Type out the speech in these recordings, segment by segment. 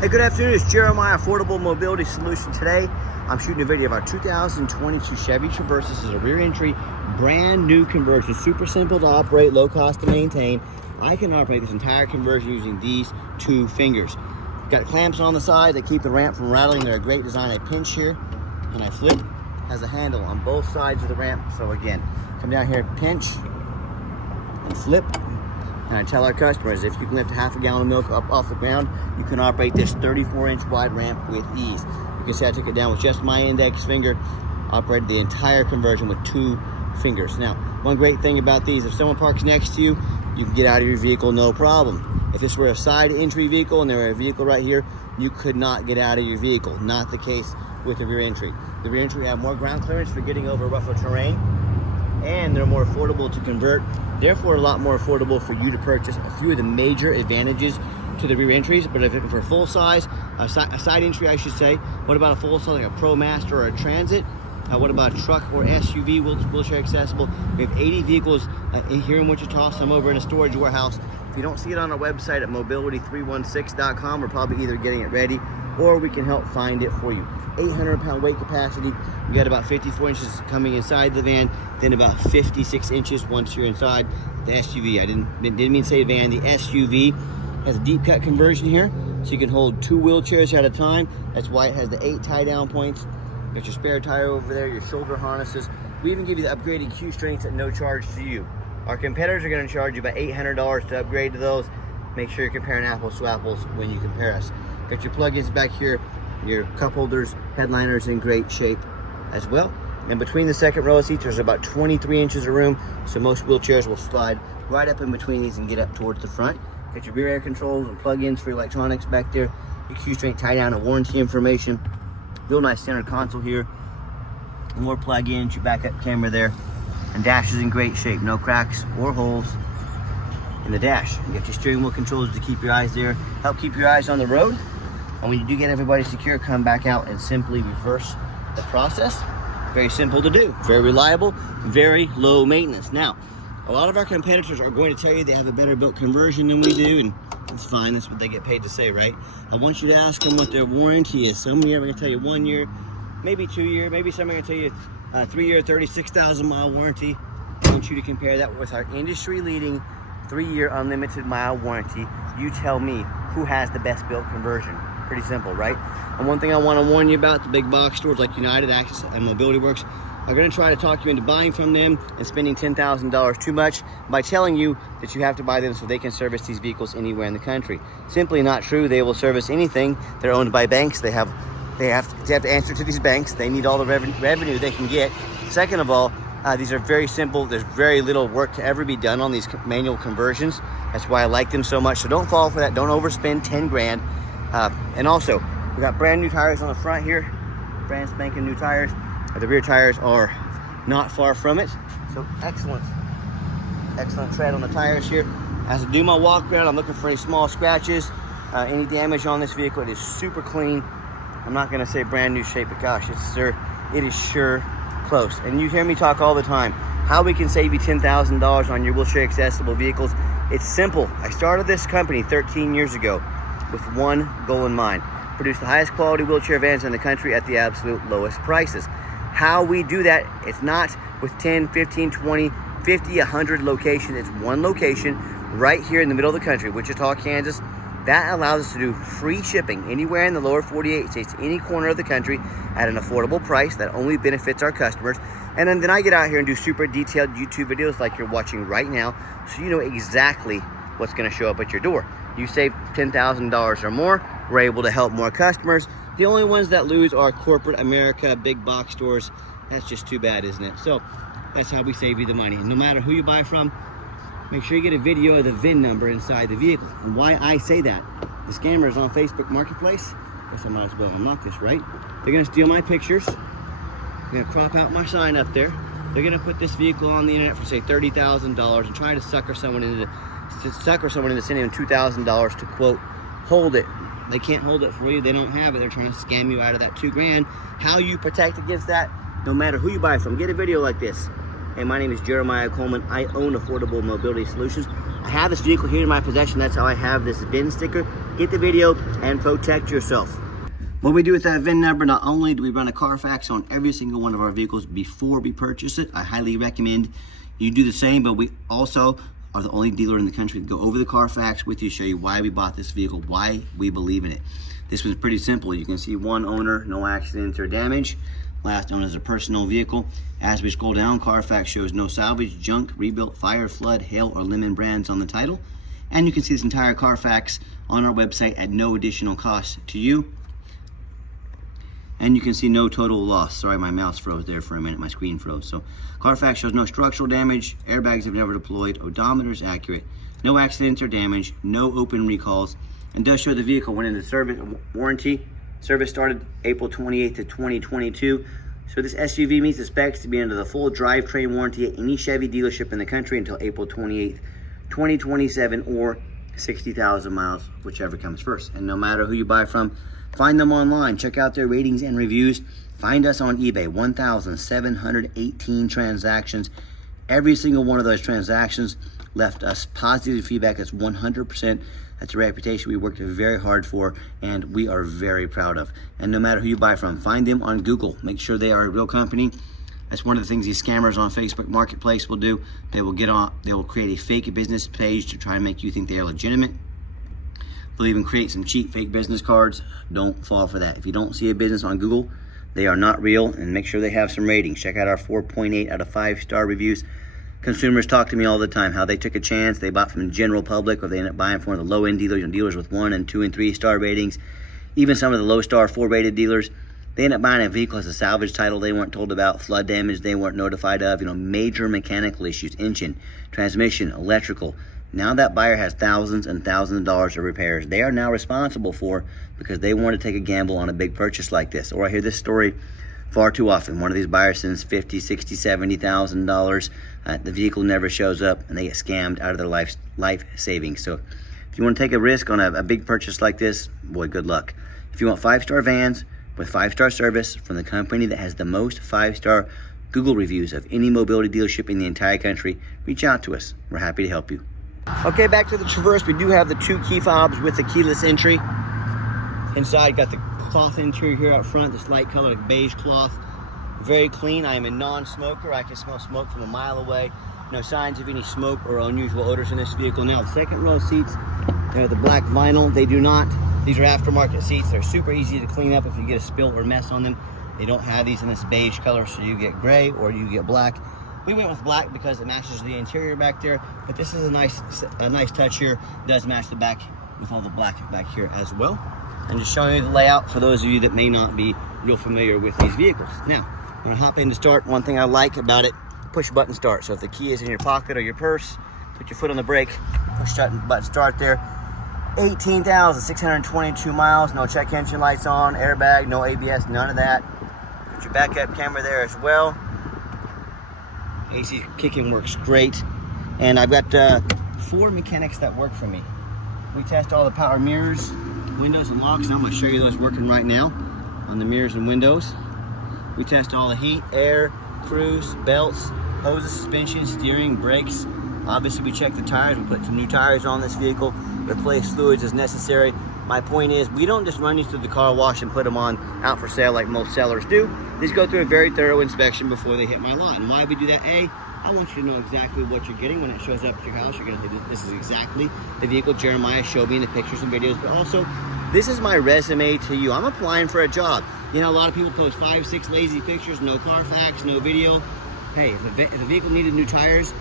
Hey, good afternoon. It's Jeremiah, Affordable Mobility Solution. Today, I'm shooting a video of our 2022 Chevy Traverse. This is a rear entry, brand new conversion. Super simple to operate, low cost to maintain. I can operate this entire conversion using these two fingers. Got clamps on the side that keep the ramp from rattling. They're a great design. I pinch here and I flip. Has a handle on both sides of the ramp. So again, come down here, pinch and flip. And I tell our customers, if you can lift half a gallon of milk up off the ground, you can operate this 34-inch wide ramp with ease. You can see I took it down with just my index finger, operated the entire conversion with two fingers. Now, one great thing about these, if someone parks next to you, you can get out of your vehicle no problem. If this were a side entry vehicle and there were a vehicle right here, you could not get out of your vehicle. Not the case with the rear entry. The rear entry have more ground clearance for getting over rougher terrain, and they're more affordable to convert, therefore a lot more affordable for you to purchase. A few of the major advantages to the rear entries, but if you're looking for full size, a side entry I should say, what about a full size like a Pro Master or a Transit? What about a truck or SUV, wheelchair accessible? We have 80 vehicles here in Wichita, some over in a storage warehouse. If you don't see it on our website at mobility316.com, we're probably either getting it ready or we can help find it for you. 800-pound weight capacity. You got about 54 inches coming inside the van, then about 56 inches once you're inside the SUV. I didn't mean to say van. The SUV has a deep cut conversion here, so you can hold two wheelchairs at a time. That's why it has the 8 tie down points. You got your spare tire over there, your shoulder harnesses. We even give you the upgraded Q strengths at no charge to you. Our competitors are going to charge you about $800 to upgrade to those. Make sure you're comparing apples to apples when you compare us. Got your plug-ins back here, your cup holders, headliners in great shape as well. And between the second row of seats, there's about 23 inches of room, so most wheelchairs will slide right up in between these and get up towards the front. Got your rear air controls and plug-ins for your electronics back there. Your Q-strength tie down and warranty information. Real nice center console here. More plug-ins, your backup camera there. And dash is in great shape, no cracks or holes in the dash. You got your steering wheel controls to keep your eyes there, help keep your eyes on the road. And when you do get everybody secure, come back out and simply reverse the process. Very simple to do, very reliable, very low maintenance. Now, a lot of our competitors are going to tell you they have a better built conversion than we do, and it's fine, that's what they get paid to say, right? I want you to ask them what their warranty is. Some of them are gonna tell you 1 year, maybe 2 year, maybe some are gonna tell you 3 year, 36,000 mile warranty. I want you to compare that with our industry leading 3-year unlimited mile warranty. You tell me who has the best built conversion. Pretty simple, right? And one thing I want to warn you about, the big box stores like United, Access, and Mobility Works are going to try to talk you into buying from them and spending $10,000 too much by telling you that you have to buy them so they can service these vehicles anywhere in the country. Simply not true. They will service anything. They're owned by banks. They have to answer to these banks. They need all the revenue they can get. Second of all, these are very simple. There's very little work to ever be done on these manual conversions. That's why I like them so much. So don't fall for that. Don't overspend 10 grand. And also, we got brand new tires on the front here, brand spanking new tires. The rear tires are not far from it. So excellent tread on the tires here. As I do my walk around, I'm looking for any small scratches, any damage on this vehicle. It is super clean. I'm not gonna say brand new shape, but gosh, it is sure close. And you hear me talk all the time, how we can save you $10,000 on your wheelchair accessible vehicles. It's simple. I started this company 13 years ago with one goal in mind: produce the highest quality wheelchair vans in the country at the absolute lowest prices. How we do that, it's not with 10, 15, 20, 50, 100 locations. It's one location right here in the middle of the country, Wichita, Kansas. That allows us to do free shipping anywhere in the lower 48 states, any corner of the country at an affordable price that only benefits our customers. And then I get out here and do super detailed YouTube videos like you're watching right now, so you know exactly what's gonna show up at your door. You save $10,000 or more, we're able to help more customers. The only ones that lose are corporate America, big box stores. That's just too bad, isn't it? So that's how we save you the money. And no matter who you buy from, make sure you get a video of the VIN number inside the vehicle. And why I say that, the scammers on Facebook Marketplace, guess I might as well unlock this, right? They're gonna steal my pictures. They're gonna crop out my sign up there. They're gonna put this vehicle on the internet for say $30,000 and try to sucker someone into sending them $2,000 to quote, hold it. They can't hold it for you. They don't have it. They're trying to scam you out of that 2 grand. How you protect against that, no matter who you buy from, get a video like this. Hey, my name is Jeremiah Coleman. I own Affordable Mobility Solutions. I have this vehicle here in my possession. That's how I have this VIN sticker. get the video, and protect yourself. What we do with that VIN number, not only do we run a Carfax on every single one of our vehicles before we purchase it, I highly recommend you do the same, but we also are the only dealer in the country to go over the Carfax with you, show you why we bought this vehicle, why we believe in it. This was pretty simple. You can see one owner, no accidents or damage. Last owner is a personal vehicle. As we scroll down, Carfax shows no salvage, junk, rebuilt, fire, flood, hail, or lemon brands on the title. And you can see this entire Carfax on our website at no additional cost to you. And you can see no total loss. Sorry, my mouse froze there for a minute, my screen froze. So Carfax shows no structural damage, airbags have never deployed, odometer is accurate, no accidents or damage, no open recalls, and does show the vehicle went into service warranty. Service started April 28th of 2022. So this SUV meets the specs to be under the full drivetrain warranty at any Chevy dealership in the country until April 28th, 2027, or 60,000 miles, whichever comes first. And no matter who you buy from, find them online, check out their ratings and reviews. Find us on eBay, 1,718 transactions. Every single one of those transactions left us positive feedback. That's 100%. That's a reputation we worked very hard for and we are very proud of. And no matter who you buy from, find them on Google. Make sure they are a real company. That's one of the things these scammers on Facebook Marketplace will do. They will create a fake business page to try and make you think they are legitimate. They'll even create some cheap fake business cards. Don't fall for that. If you don't see a business on Google, they are not real, and make sure they have some ratings. Check out our 4.8 out of 5-star reviews. Consumers talk to me all the time how they took a chance, they bought from the general public, or they ended up buying from one of the low-end dealers, and dealers with 1 and 2 and 3-star ratings. Even some of the low-star 4-rated dealers, they end up buying a vehicle as a salvage title they weren't told about, flood damage they weren't notified of, major mechanical issues, engine, transmission, electrical. Now that buyer has thousands and thousands of dollars of repairs they are now responsible for because they want to take a gamble on a big purchase like this. Or I hear this story far too often. One of these buyers sends $50,000, $60,000, $70,000. The vehicle never shows up and they get scammed out of their life savings. So if you want to take a risk on a big purchase like this, boy, good luck. If you want 5-star vans with 5-star service from the company that has the most 5-star Google reviews of any mobility dealership in the entire country, reach out to us. We're happy to help you. Okay, back to the Traverse. We do have the 2 key fobs with the keyless entry. Inside, got the cloth interior here out front, this light colored beige cloth. Very clean. I am a non-smoker. I can smell smoke from a mile away. No signs of any smoke or unusual odors in this vehicle. Now, the second row seats, they're the black vinyl. These are aftermarket seats. They're super easy to clean up if you get a spill or mess on them. They don't have these in this beige color, so you get gray or you get black. We went with black because it matches the interior back there, but this is a nice touch here. It does match the back with all the black back here as well. And just showing you the layout for those of you that may not be real familiar with these vehicles. Now, I'm gonna hop in to start. One thing I like about it, push button start. So if the key is in your pocket or your purse, put your foot on the brake, push button start there. 18,622 miles, no check engine lights on, airbag, no ABS, none of that. Put your backup camera there as well. AC kicking works great. And I've got 4 mechanics that work for me. We test all the power mirrors, windows and locks, and I'm gonna show you those working right now on the mirrors and windows. We test all the heat, air, cruise, belts, hoses, suspension, steering, brakes. Obviously we check the tires. We put some new tires on this vehicle, replace fluids as necessary. My point is, we don't just run these through the car wash and put them on out for sale like most sellers do. These go through a very thorough inspection before they hit my lot. And why we do that? A, I want you to know exactly what you're getting when it shows up at your house. You're gonna say, this is exactly the vehicle Jeremiah showed me in the pictures and videos, but also, this is my resume to you. I'm applying for a job. A lot of people post 5, 6 lazy pictures, no Carfax, no video. Hey, if the vehicle needed new tires,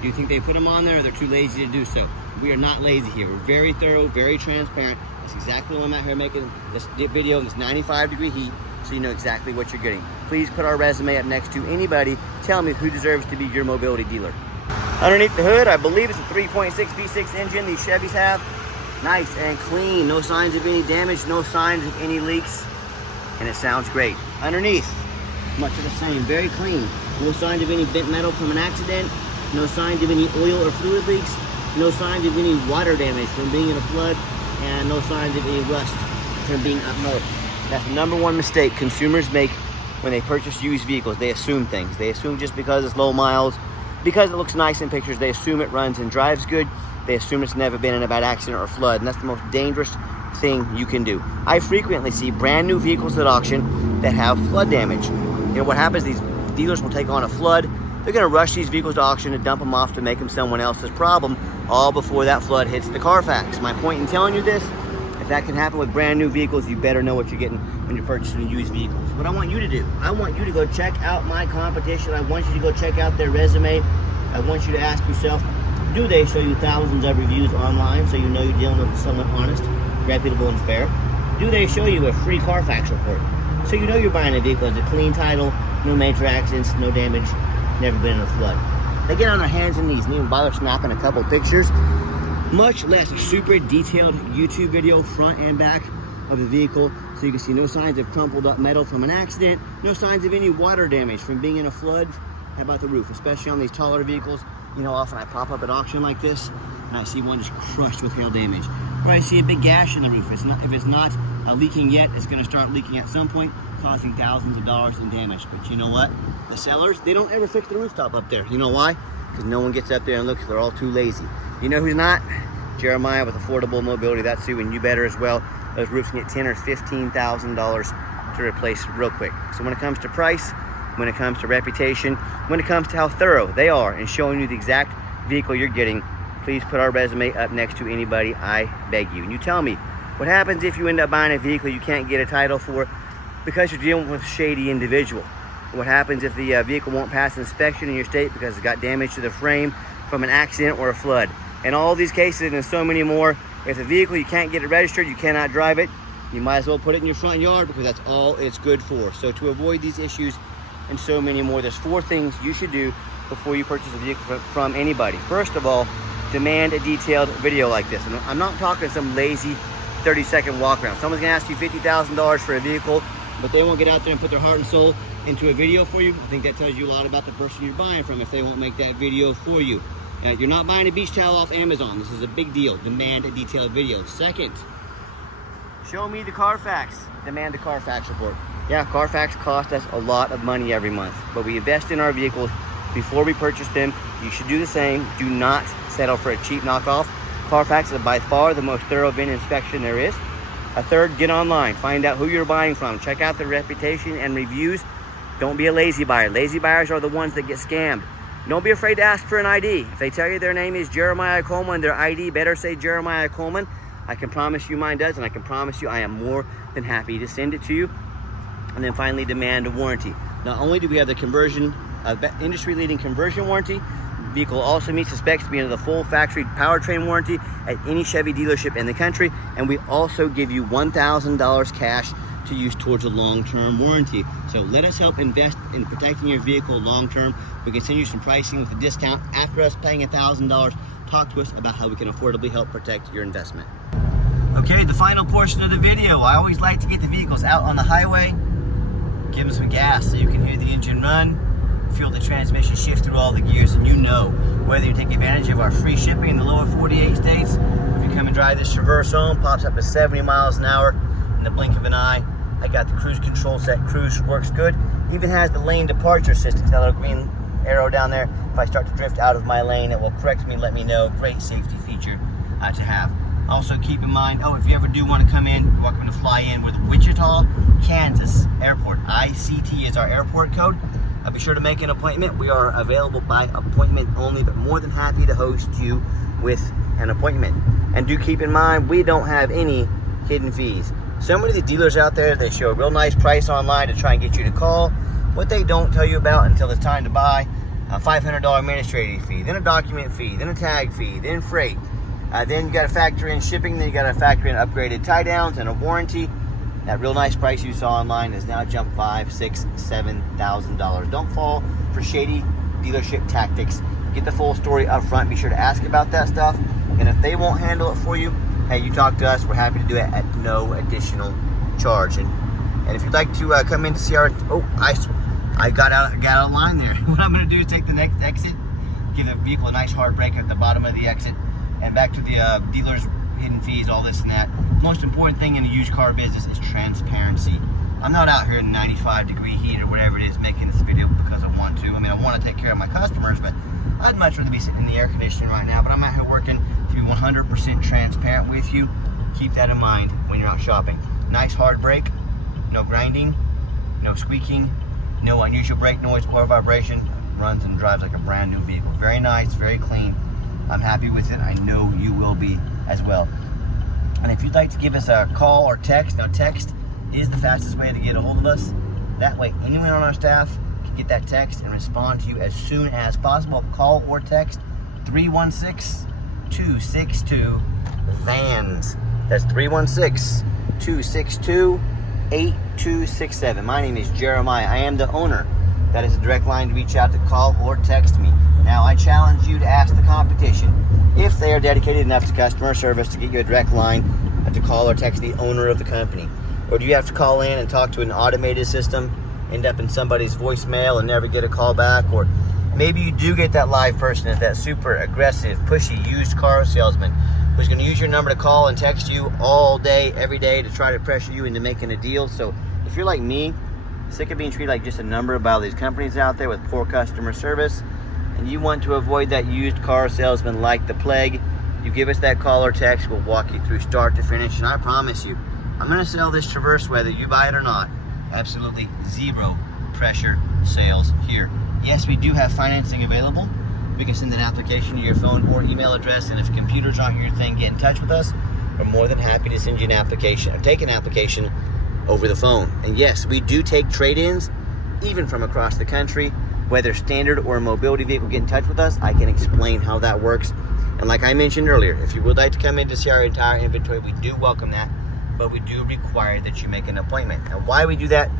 do you think they put them on there or they're too lazy to do so? We are not lazy here. We're very thorough, very transparent. That's exactly why I'm out here making this video in this 95-degree heat, so you know exactly what you're getting. Please put our resume up next to anybody. Tell me who deserves to be your mobility dealer. Underneath the hood, I believe it's a 3.6 V6 engine these Chevys have. Nice and clean, no signs of any damage, no signs of any leaks, and it sounds great. Underneath, much of the same, very clean. No signs of any bent metal from an accident, no signs of any oil or fluid leaks, no signs of any water damage from being in a flood, and no signs of any rust from being up north. That's the #1 mistake consumers make when they purchase used vehicles. They assume things. They assume just because it's low miles, because it looks nice in pictures, they assume it runs and drives good. They assume it's never been in a bad accident or flood, and that's the most dangerous thing you can do. I frequently see brand new vehicles at auction that have flood damage. You know what happens, these dealers will take on a flood. They're gonna rush these vehicles to auction and dump them off to make them someone else's problem, all before that flood hits the Carfax. My point in telling you this, if that can happen with brand new vehicles, you better know what you're getting when you're purchasing used vehicles. What I want you to do, I want you to go check out my competition. I want you to go check out their resume. I want you to ask yourself, do they show you thousands of reviews online so you know you're dealing with someone honest, reputable, and fair? Do they show you a free Carfax report so you know you're buying a vehicle as a clean title, no major accidents, no damage, never been in a flood? They get on their hands and knees and even bother snapping a couple pictures, much less a super detailed YouTube video front and back of the vehicle so you can see no signs of crumpled up metal from an accident, no signs of any water damage from being in a flood. How about the roof, especially on these taller vehicles? You know, often I pop up at auction like this and I see one just crushed with hail damage, or I see a big gash in the roof. If it's not leaking yet, it's going to start leaking at some point, causing thousands of dollars in damage. But you know what? The sellers, they don't ever fix the rooftop up there. You know why? Because no one gets up there and looks. They're all too lazy. You know who's not? Jeremiah with Affordable Mobility. That's who, and you better as well. Those roofs can get $10,000 or $15,000 to replace real quick. So when it comes to price, when it comes to reputation, when it comes to how thorough they are in showing you the exact vehicle you're getting, please put our resume up next to anybody, I beg you. And you tell me, what happens if you end up buying a vehicle you can't get a title for because you're dealing with a shady individual? What happens if the vehicle won't pass inspection in your state because it's got damage to the frame from an accident or a flood? In all these cases and so many more, if the vehicle you can't get it registered, you cannot drive it, you might as well put it in your front yard because that's all it's good for. So to avoid these issues and so many more, there's 4 things you should do before you purchase a vehicle from anybody. First of all, demand a detailed video like this. And I'm not talking some lazy 30-second walk around. Someone's gonna ask you $50,000 for a vehicle, but they won't get out there and put their heart and soul into a video for you. I think that tells you a lot about the person you're buying from if they won't make that video for you. You're not buying a beach towel off Amazon. This is a big deal. Demand a detailed video. Second, show me the Carfax. Demand a Carfax report. Yeah, Carfax costs us a lot of money every month, but we invest in our vehicles before we purchase them. You should do the same. Do not settle for a cheap knockoff. Carfax is by far the most thorough VIN inspection there is. A third, get online. Find out who you're buying from. Check out their reputation and reviews. Don't be a lazy buyer. Lazy buyers are the ones that get scammed. Don't be afraid to ask for an ID. If they tell you their name is Jeremiah Coleman, their ID better say Jeremiah Coleman. I can promise you mine does, and I can promise you I am more than happy to send it to you. And then finally, demand a warranty. Not only do we have the industry-leading conversion warranty, the vehicle also meets the specs to be under the full factory powertrain warranty at any Chevy dealership in the country, and we also give you $1,000 cash to use towards a long-term warranty. So let us help invest in protecting your vehicle long-term. We can send you some pricing with a discount after us paying $1,000. Talk to us about how we can affordably help protect your investment. Okay, the final portion of the video. I always like to get the vehicles out on the highway, give them some gas so you can hear the engine run, feel the transmission shift through all the gears, and you know whether you take advantage of our free shipping in the lower 48 states, if you come and drive this Traverse home, pops up to 70 miles an hour in the blink of an eye. I got the cruise control set. Cruise works good. Even has the lane departure assistance, that little green arrow down there. If I start to drift out of my lane, it will correct me, let me know. Great safety feature to have. Also keep in mind, if you ever do want to come in, you're welcome to fly in with Wichita, Kansas Airport. ICT is our airport code. Be sure to make an appointment. We are available by appointment only, but more than happy to host you with an appointment. And do keep in mind, we don't have any hidden fees. So many of the dealers out there, they show a real nice price online to try and get you to call. What they don't tell you about until it's time to buy, a $500 administrative fee, then a document fee, then a tag fee, then freight. Then you got to factor in shipping, then you got to factor in upgraded tie downs and a warranty. That real nice price you saw online has now jumped $5,000, $6,000, $7,000. Don't fall for shady dealership tactics. Get the full story up front. Be sure to ask about that stuff. And if they won't handle it for you, hey, you talk to us. We're happy to do it at no additional charge. And if you'd like to come in to see our, I got out of line there. What I'm going to do is take the next exit, give the vehicle a nice hard brake at the bottom of the exit, and back to the dealer's hidden fees, all this and that. Most important thing in the used car business is transparency. I'm not out here in 95-degree heat or whatever it is making this video because I want to. I mean, I want to take care of my customers, but I'd much rather be sitting in the air conditioning right now. But I'm out here working to be 100% transparent with you. Keep that in mind when you're out shopping. Nice hard brake, no grinding, no squeaking, no unusual brake noise or vibration. Runs and drives like a brand new vehicle. Very nice, very clean. I'm happy with it. I know you will be as well. And if you'd like to give us a call or text, now text is the fastest way to get a hold of us. That way anyone on our staff can get that text and respond to you as soon as possible. Call or text 316-262-VANS. That's 316-262-8267. My name is Jeremiah. I am the owner. That is a direct line to reach out to, call or text me. Now I challenge you to ask the competition if they are dedicated enough to customer service to get you a direct line to call or text the owner of the company. Or do you have to call in and talk to an automated system, end up in somebody's voicemail and never get a call back? Or maybe you do get that live person, is that super aggressive, pushy used car salesman who's going to use your number to call and text you all day, every day to try to pressure you into making a deal. So if you're like me, sick of being treated like just a number by all these companies out there with poor customer service, and you want to avoid that used car salesman like the plague, you give us that call or text. We'll walk you through start to finish, and I promise you, I'm going to sell this Traverse whether you buy it or not. Absolutely zero pressure sales here. Yes, we do have financing available. We can send an application to your phone or email address, and if computers aren't your thing, get in touch with us. We're more than happy to send you an application or take an application over the phone. And yes, we do take trade-ins even from across the country, whether standard or a mobility vehicle. Get in touch with us. I can explain how that works. And like I mentioned earlier, if you would like to come in to see our entire inventory, we do welcome that, but we do require that you make an appointment. And why we do that,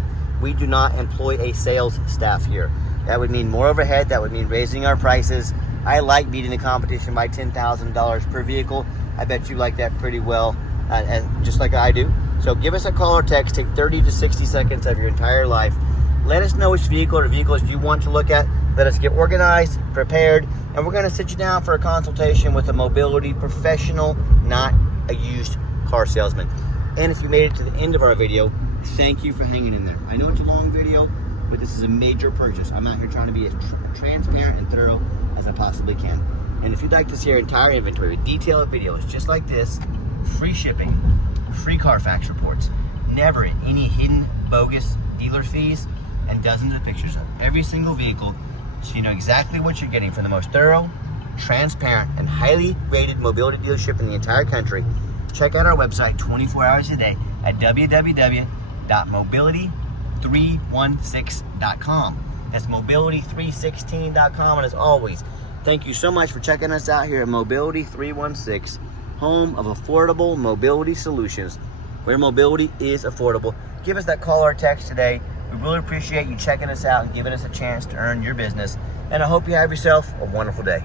we do not employ a sales staff here. That would mean more overhead. That would mean raising our prices. I like beating the competition by $10,000 per vehicle. I bet you like that pretty well, and just like I do. So give us a call or text. Take 30 to 60 seconds of your entire life. Let us know which vehicle or vehicles you want to look at. Let us get organized, prepared, and we're going to sit you down for a consultation with a mobility professional, not a used car salesman. And if you made it to the end of our video, thank you for hanging in there. I know it's a long video, but this is a major purchase. I'm out here trying to be as transparent and thorough as I possibly can. And if you'd like to see our entire inventory with detailed videos just like this, free shipping, free Carfax reports, never any hidden bogus dealer fees, and dozens of pictures of every single vehicle so you know exactly what you're getting from the most thorough, transparent, and highly rated mobility dealership in the entire country, check out our website 24 hours a day at www.mobility316.com. That's mobility316.com. And as always, thank you so much for checking us out here at Mobility 316, home of affordable mobility solutions, where mobility is affordable. Give us that call or text today. We really appreciate you checking us out and giving us a chance to earn your business. And I hope you have yourself a wonderful day.